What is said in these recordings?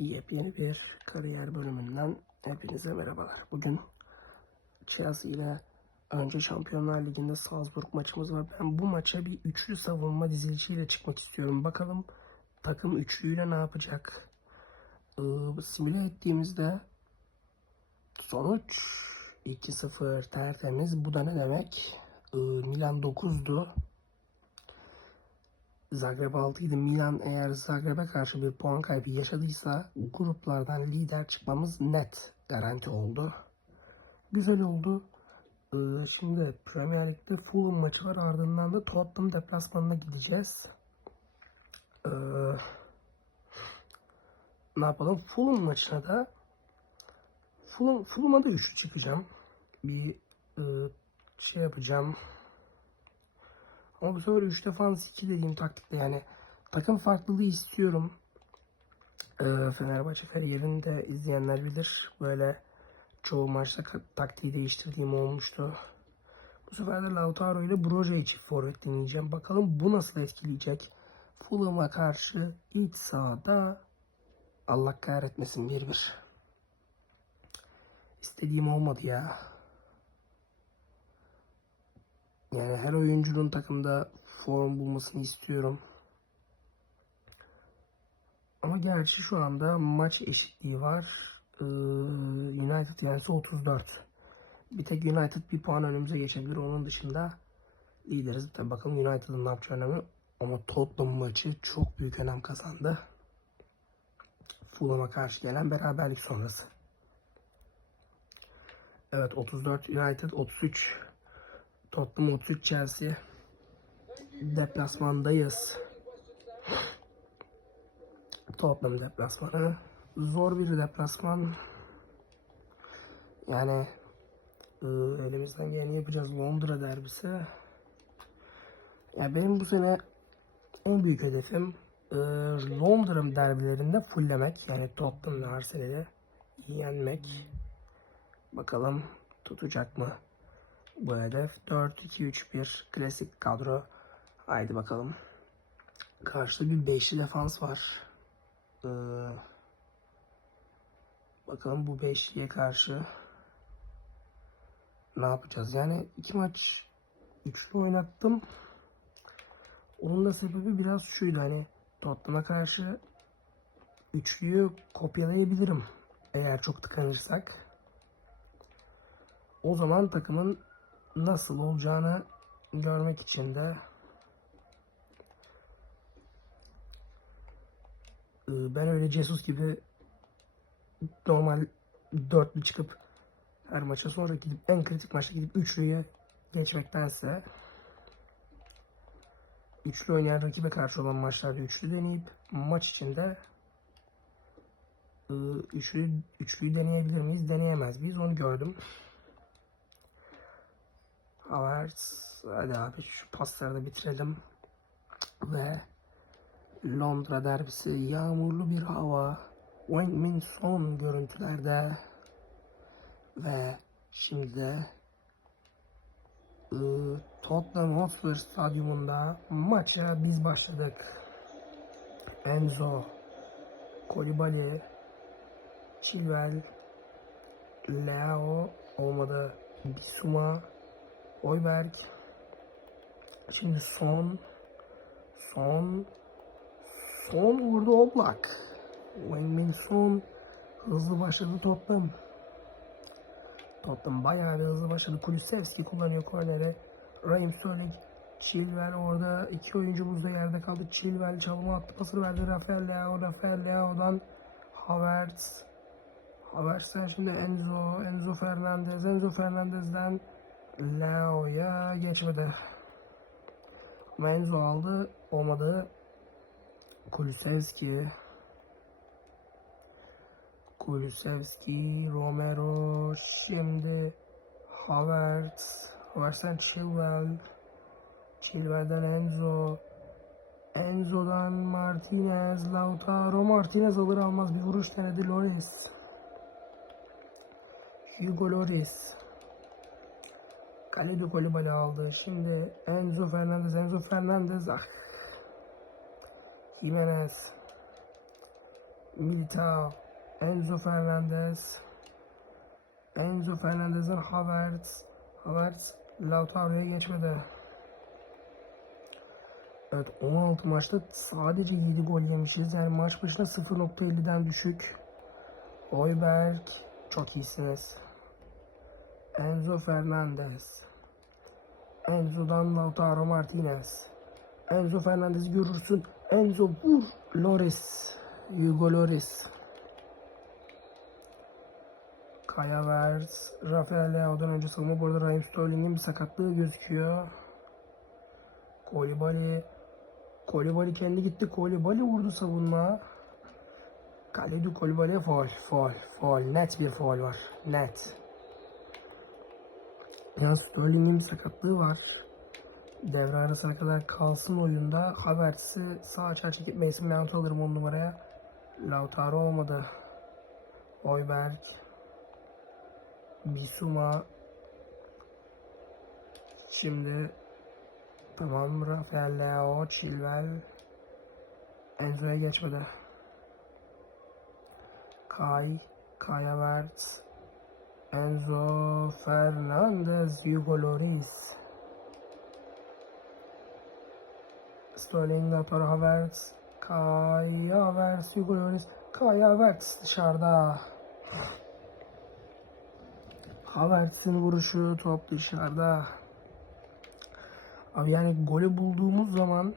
Yepyeni bir kariyer bölümünden hepinize merhabalar. Bugün Chelsea ile önce Şampiyonlar Ligi'nde Salzburg maçımız var. Ben bu maça bir üçlü savunma dizilişiyle çıkmak istiyorum. Bakalım takım üçlüyle ne yapacak? Simüle ettiğimizde sonuç 2-0 tertemiz. Bu da ne demek? Milan 9'du. Zagreb 6 idi. Milan eğer Zagreb'e karşı bir puan kaybı yaşadıysa gruplardan lider çıkmamız net garanti oldu. Güzel oldu. Ee, şimdi Premier Lig'de Fulham maçı var. Ardından da Tottenham deplasmanına gideceğiz. Ee, ne yapalım? Fulham maçına da Fulham, Fulham'a da üçlü çıkacağım. Bir e, şey yapacağım. Ama bu sefer 3 defans 2 dediğim taktikte yani takım farklılığı istiyorum. Ee, Fenerbahçe kariyerinde de izleyenler bilir. Böyle çoğu maçta taktiği değiştirdiğim olmuştu. Bu sefer de Lautaro ile Broja'yı çift forvet deneyeceğim. Bakalım bu nasıl etkileyecek. Fulham'a karşı iç sahada Allah kahretmesin 1-1. İstediğim olmadı ya. Yani her oyuncunun takımda form bulmasını istiyorum. Ama gerçi şu anda maç eşitliği var. Ee, United yense 34. Bir tek United bir puan önümüze geçebilir. Onun dışında lideriz. Tabii bakalım United'ın ne yapacağı önemli. Ama Tottenham maçı çok büyük önem kazandı. Fulham'a karşı gelen beraberlik sonrası. Evet 34 United 33 Tottenham 33 Chelsea. Deplasmandayız. Tottenham deplasmanı. Zor bir deplasman. Yani e, elimizden geleni yapacağız. Londra derbisi. Yani benim bu sene en büyük hedefim e, Londra derbilerinde fulllemek. Yani Tottenham ve Arsenal'i yenmek. Bakalım tutacak mı? Bu hedef 4-2-3-1 klasik kadro. Haydi bakalım. Karşıda bir beşli defans var. Ee, bakalım bu beşliye karşı ne yapacağız? Yani iki maç üçlü oynattım. Onun da sebebi biraz şuydu hani Tottenham'a karşı üçlüyü kopyalayabilirim eğer çok tıkanırsak. O zaman takımın nasıl olacağını görmek için de e, ben öyle Jesus gibi normal dörtlü çıkıp her maça sonra gidip en kritik maçta gidip üçlüye geçmektense üçlü oynayan rakibe karşı olan maçlarda üçlü deneyip maç içinde e, üçlü, üçlüyü deneyebilir miyiz deneyemez miyiz onu gördüm. Havertz. Hadi abi şu pasları da bitirelim. Ve Londra derbisi yağmurlu bir hava. Wayne Min son görüntülerde. Ve şimdi de ıı, Tottenham Hotspur stadyumunda maça biz başladık. Enzo, Kolibali, Chilwell, Leo olmadı. Bisuma, Oyberg. Şimdi son son son vurdu Oblak. Wayne son hızlı başladı Tottenham. Tottenham bayağı bir hızlı başladı. Kulusevski kullanıyor korneri. Raheem Sterling Chilwell orada iki oyuncumuz da yerde kaldı. Chilwell çalıma attı. Pasını verdi Rafael Leao. Rafael Leao'dan Havertz. Havertz'ten şimdi Enzo. Enzo Fernandez. Enzo Fernandez'den Leo'ya geçmedi. Menzo aldı. Olmadı. Kulusevski. Kulusevski. Romero. Şimdi Havertz. Havertz'ten Chilwell. Chilwell'den Enzo. Enzo'dan Martinez. Lautaro Martinez alır almaz bir vuruş denedi Loris. Hugo Loris. Kaleci Kolibali aldı. Şimdi Enzo Fernandez, Enzo Fernandez. Ah. Jimenez. Militao, Enzo Fernandez, Enzo Fernandez'in Havertz, Havertz Lautaro'ya geçmedi. Evet 16 maçta sadece 7 gol yemişiz. Yani maç başına 0.50'den düşük. Oyberg çok iyisiniz. Enzo Fernandez. Enzo'dan Lautaro Martinez. Enzo Fernandez'i görürsün. Enzo vur. Loris. Hugo Loris. Kaya Verts. Rafael Leao'dan önce savunma. Bu arada Raheem Sterling'in bir sakatlığı gözüküyor. Kolibali. Kolibali kendi gitti. Kolibali vurdu savunma. Kalidou Kolibali'ye faul. Faul. Faul. Net bir faul var. Net. Ya Sterling'in sakatlığı var. Devre arasına kadar kalsın oyunda. Havertz'i sağ açığa çekip Mason Mount alırım on numaraya. Lautaro olmadı. Oyberg. Bisuma. Şimdi tamam Rafael Leao, Chilwell. Enzo'ya geçmedi. Kai, Kai Havertz. Enzo Fernandez, Hugo Lloris. Sterling, Lautaro Havertz, Kai Havertz, Hugo Lloris, Kai Havertz dışarıda. Havertz'in vuruşu top dışarıda. Abi yani golü bulduğumuz zaman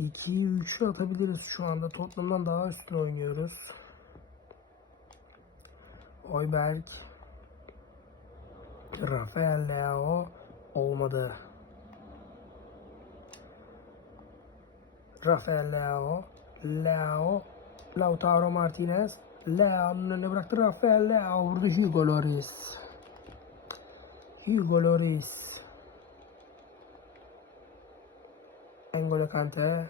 2'yi 3'ü atabiliriz şu anda. Tottenham'dan daha üstün oynuyoruz. Oyberg, Rafael Leao olmadı. Rafael Leao, Leao, Lautaro Martinez, Leao'nun önüne bıraktı. Rafael Leao vurdu Hugo Lloris. Hugo Lloris. N'Golo Kante.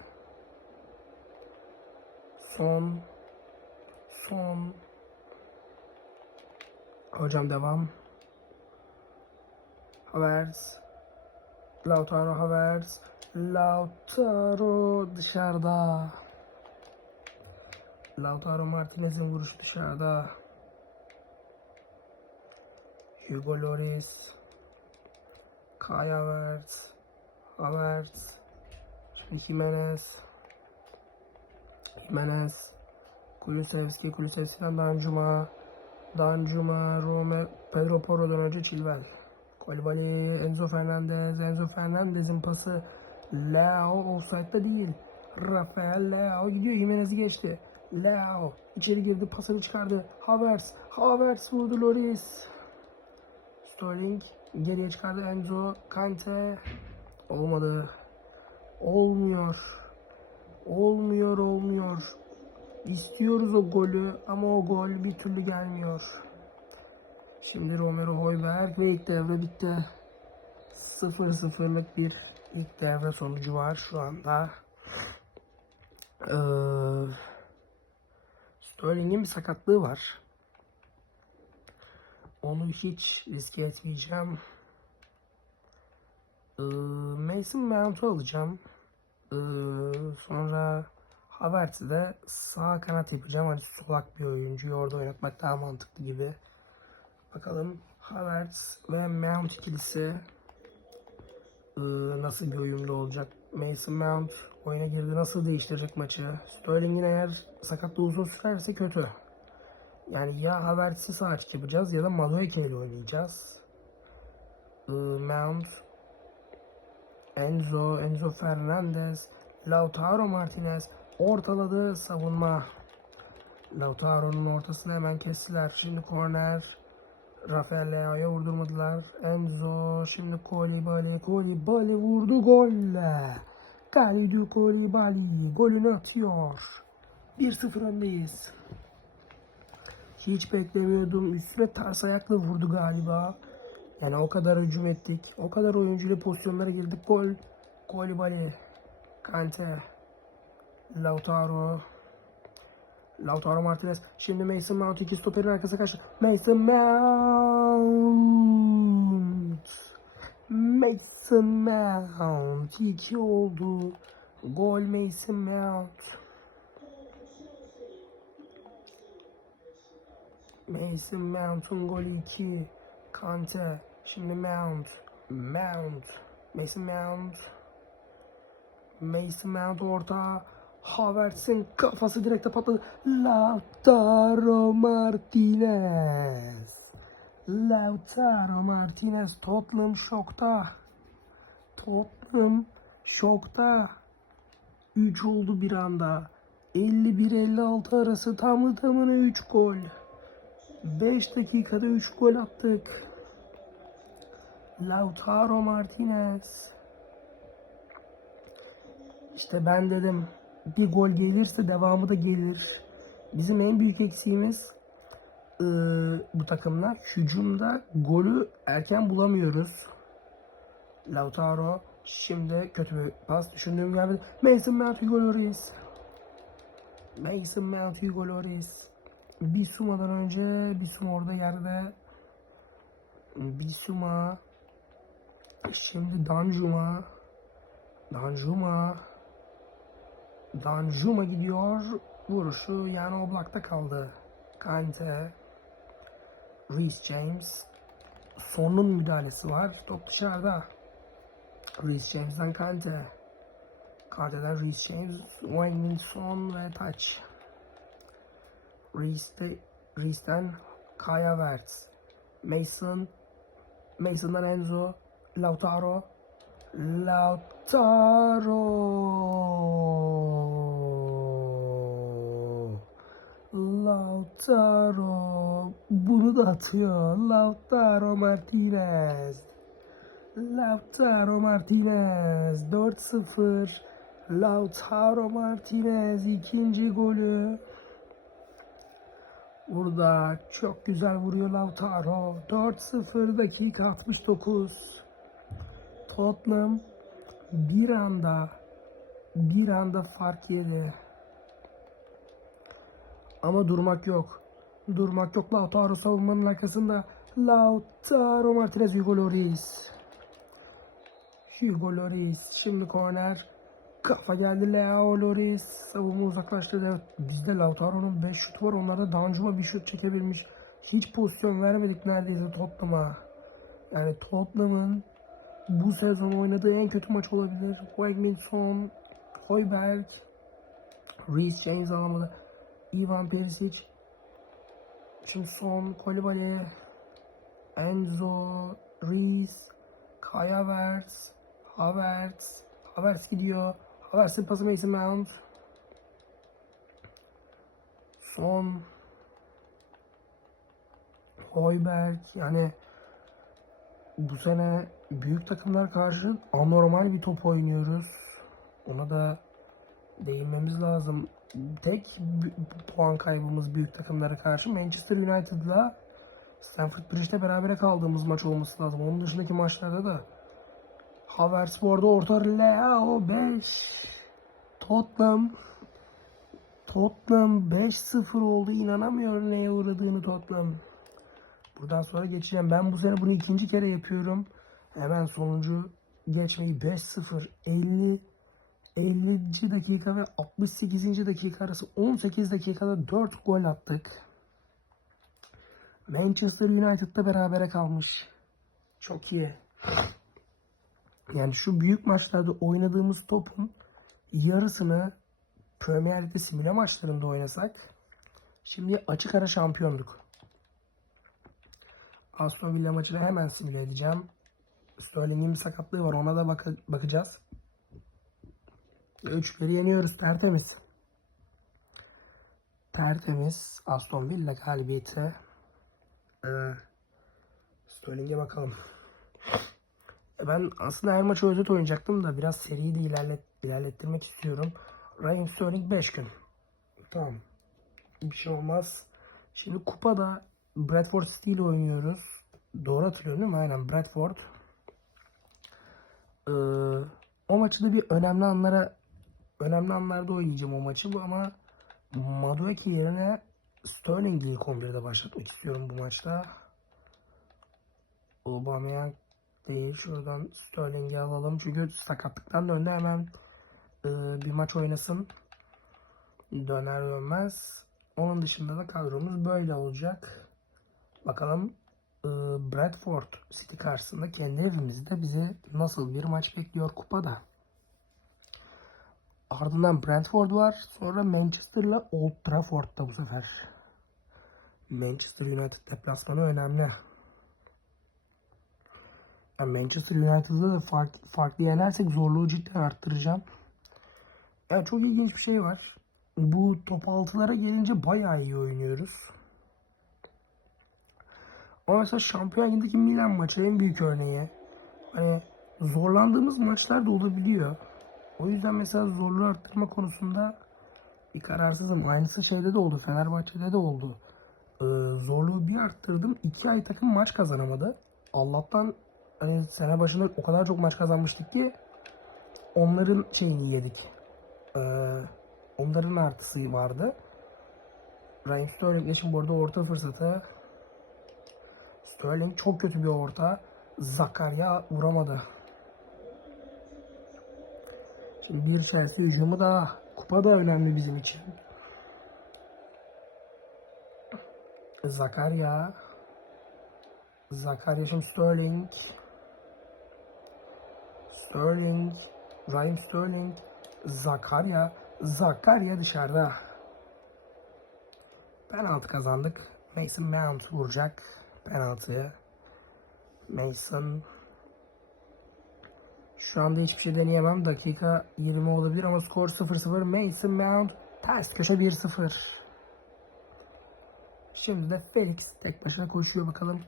Son. Son. Hocam devam. Havertz. Lautaro Havertz. Lautaro dışarıda. Lautaro Martinez'in vuruşu dışarıda. Hugo Lloris. Kai Havertz. Havertz. Şimdi Jimenez. Jimenez. Kulusevski. Kulusevski'den Danjuma. Danjuma, Rome, Pedro Porro'dan önce Chilwell. Kolibali, Enzo Fernandez, Enzo Fernandez'in pası Leao offside'da değil. Rafael Leao gidiyor Jimenez'i geçti. Leao içeri girdi pasını çıkardı. Havertz, Havertz vurdu Loris. Sterling geriye çıkardı Enzo, Kante. Olmadı. Olmuyor. Olmuyor, olmuyor. İstiyoruz o golü ama o gol bir türlü gelmiyor. Şimdi Romero Hoiberg ve ilk devre bitti. 0-0'lık bir ilk devre sonucu var şu anda. Ee, Sterling'in bir sakatlığı var. Onu hiç riske etmeyeceğim. Ee, Mason Mount'u alacağım. Ee, sonra Havertz'i de sağ kanat yapacağım. Hani solak bir oyuncuyu orada oynatmak daha mantıklı gibi. Bakalım Havertz ve Mount ikilisi ee, nasıl bir uyumlu olacak? Mason Mount oyuna girdi. Nasıl değiştirecek maçı? Sterling'in eğer sakatlığı uzun sürerse kötü. Yani ya Havertz'i sağ açık yapacağız ya da Madueke ile oynayacağız. Mount Enzo, Enzo Fernandez, Lautaro Martinez ortaladı savunma. Lautaro'nun ortasını hemen kestiler. Şimdi korner. Rafael Leao'ya vurdurmadılar. Enzo şimdi Kolibali. Kolibali vurdu golle. Kalidou Kolibali golünü atıyor. 1-0 öndeyiz. Hiç beklemiyordum. Üstüne ters ayakla vurdu galiba. Yani o kadar hücum ettik. O kadar oyuncuyla pozisyonlara girdik. Gol. Kolibali. Kante. Lautaro. Lautaro Martinez. Şimdi Mason Mount iki stoperin arkasına karşı. Mason Mount. Mason Mount. 2 oldu. Gol Mason Mount. Mason Mount'un golü 2. Kante. Şimdi Mount. Mount. Mason Mount. Mason Mount orta. Havertz'in kafası direkte patladı. Lautaro Martinez. Lautaro Martinez. Tottenham şokta. Tottenham şokta. 3 oldu bir anda. 51-56 arası tamı tamına 3 gol. 5 dakikada 3 gol attık. Lautaro Martinez. İşte ben dedim bir gol gelirse devamı da gelir. Bizim en büyük eksiğimiz eee, bu takımla hücumda golü erken bulamıyoruz. Lautaro şimdi kötü bir pas düşündüğüm gelmedi. Mason Mount Hugo Lloris. Mason Mount Hugo Lloris. Bisuma'dan önce Bisuma orada yerde. Bisuma. Şimdi Danjuma. Danjuma. Danjuma gidiyor. Vuruşu yani oblakta kaldı. Kante. Reece James. Sonun müdahalesi var. Top dışarıda. Reece James'den Kante. Kante'den Reece James. Son ve Touch. Reece'de, Reece'den Kaya Havertz. Mason. Mason'dan Enzo. Lautaro. Lautaro. Lautaro. Bunu da atıyor. Lautaro Martinez. Lautaro Martinez 4-0. Lautaro Martinez ikinci golü. Burada çok güzel vuruyor Lautaro. 4-0 dakika 69. Tottenham bir anda bir anda fark yedi. Ama durmak yok. Durmak yok. Lautaro savunmanın arkasında. Lautaro Martinez Hugo Lloris. Hugo Lloris. Şimdi korner. Kafa geldi Leo Lloris. Savunma uzaklaştırdı. Evet, bizde Lautaro'nun 5 şutu var. Onlarda Danjuma bir şut çekebilmiş. Hiç pozisyon vermedik neredeyse Tottenham'a. Yani Tottenham'ın bu sezon oynadığı en kötü maç olabilir. Wagminson, Hoiberg, Reece James alamadı. Ivan Perisic. Şimdi son Kolibali, Enzo, Reece, Kaya Havertz, Havertz, Havertz gidiyor. Havertz'in pası Mason Mount. Son Hoiberg yani bu sene büyük takımlar karşı anormal bir top oynuyoruz. Ona da değinmemiz lazım. Tek puan kaybımız büyük takımlara karşı Manchester United'la Stamford Bridge'de berabere kaldığımız maç olması lazım. Onun dışındaki maçlarda da Havertz bu arada orta Leo 5 Tottenham Tottenham 5-0 oldu. İnanamıyor neye uğradığını Tottenham. Buradan sonra geçeceğim. Ben bu sene bunu ikinci kere yapıyorum. Hemen sonuncu geçmeyi 5-0 50 50. dakika ve 68. dakika arası 18 dakikada 4 gol attık. Manchester United'da berabere kalmış. Çok iyi. Yani şu büyük maçlarda oynadığımız topun yarısını Premier Lig'de simüle maçlarında oynasak şimdi açık ara şampiyonduk. Aston Villa maçını hemen simüle edeceğim. Sterling'in bir sakatlığı var ona da baka- bakacağız. 3'leri yeniyoruz tertemiz. Tertemiz Aston Villa galibiyeti. Ee, Sterling'e bakalım. E Ben aslında her maçı özet oynayacaktım da biraz seriyi de ilerlet, ilerlettirmek istiyorum. Ryan Sterling 5 gün. Tamam. Bir şey olmaz. Şimdi kupada Bradford City ile oynuyoruz. Doğru hatırlıyorum değil mi? Aynen Bradford. Ee, o maçı da bir önemli anlara önemli anlarda oynayacağım o maçı bu ama Madueke yerine Sterling'i ilk 11'de başlatmak istiyorum bu maçta. Aubameyang değil. Şuradan Sterling'i alalım. Çünkü sakatlıktan döndü hemen e, bir maç oynasın. Döner dönmez. Onun dışında da kadromuz böyle olacak. Bakalım e, Bradford City karşısında kendi evimizde bizi nasıl bir maç bekliyor kupada. Ardından Brentford var. Sonra Manchester'la Old Trafford'da bu sefer. Manchester United deplasmanı önemli. Yani Manchester United'da da fark, farklı yenersek zorluğu cidden arttıracağım. Yani çok ilginç bir şey var. Bu top altılara gelince bayağı iyi oynuyoruz. Ama mesela Şampiyon Ligi'ndeki Milan maçı en büyük örneği. Hani zorlandığımız maçlar da olabiliyor. O yüzden mesela zorluğu arttırma konusunda bir kararsızım. Aynısı şeyde de oldu. Fenerbahçe'de de oldu. Ee, zorluğu bir arttırdım. iki ay takım maç kazanamadı. Allah'tan hani sene başında o kadar çok maç kazanmıştık ki onların şeyini yedik. Ee, onların artısı vardı. Raheem Sterling'le şimdi bu arada orta fırsatı. Sterling çok kötü bir orta. Zakaria vuramadı. Şimdi bir Chelsea hücumu da kupa da önemli bizim için. Zakaria Zakaria şimdi Sterling. Sterling. Raheem Sterling. Zakaria Zakaria dışarıda. Penaltı kazandık. Mason Mount vuracak. Penaltıyı. Mason şu anda hiçbir şey deneyemem. Dakika 20 olabilir ama skor 0-0. Mason Mount ters köşe 1-0. Şimdi de Felix tek başına koşuyor bakalım.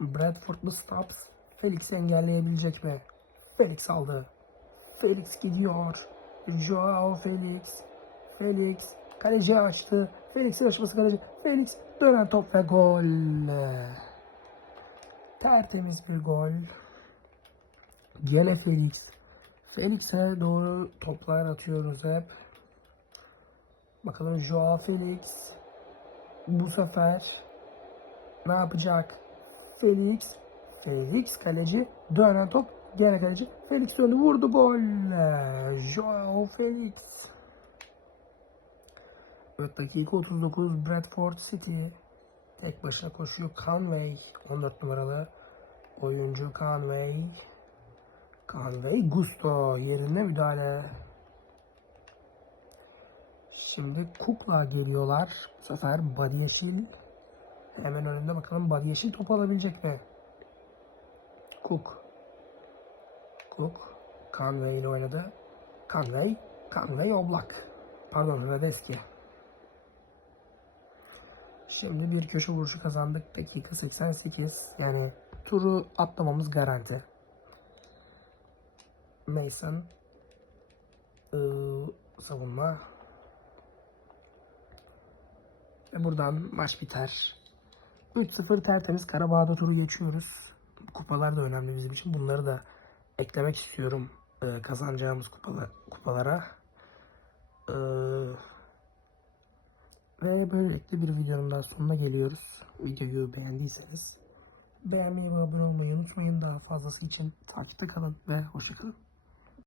Bradford'lu Stops Felix'i engelleyebilecek mi? Felix aldı. Felix gidiyor. Joao Felix. Felix kaleci açtı. Felix'in açması kaleci. Felix dönen top ve gol. Tertemiz bir gol. Gene Felix. Felix'e doğru toplar atıyoruz hep. Bakalım Joao Felix bu sefer ne yapacak? Felix Felix kaleci dönen top gene kaleci Felix döndü vurdu gol Joao Felix Evet dakika 39 Bradford City tek başına koşuyor Conway 14 numaralı oyuncu Conway Conway Gusto yerine müdahale Şimdi Cook'la geliyorlar. Bu sefer Badiyeşil hemen önünde bakalım Badiyeşil top alabilecek mi? Cook. Cook. Conway ile oynadı. Conway. Conway Oblak. Pardon Radeski. Şimdi bir köşe vuruşu kazandık. Dakika 88. Yani turu atlamamız garanti. Mason. Ee, savunma. Ve buradan maç biter. 3-0 tertemiz Karabağ'da turu geçiyoruz. Kupalar da önemli bizim için. Bunları da eklemek istiyorum e, kazanacağımız kupalar, kupalara. E, ve böylelikle bir videonun daha sonuna geliyoruz. Videoyu beğendiyseniz beğenmeyi ve abone olmayı unutmayın. Daha fazlası için takipte kalın ve hoşçakalın.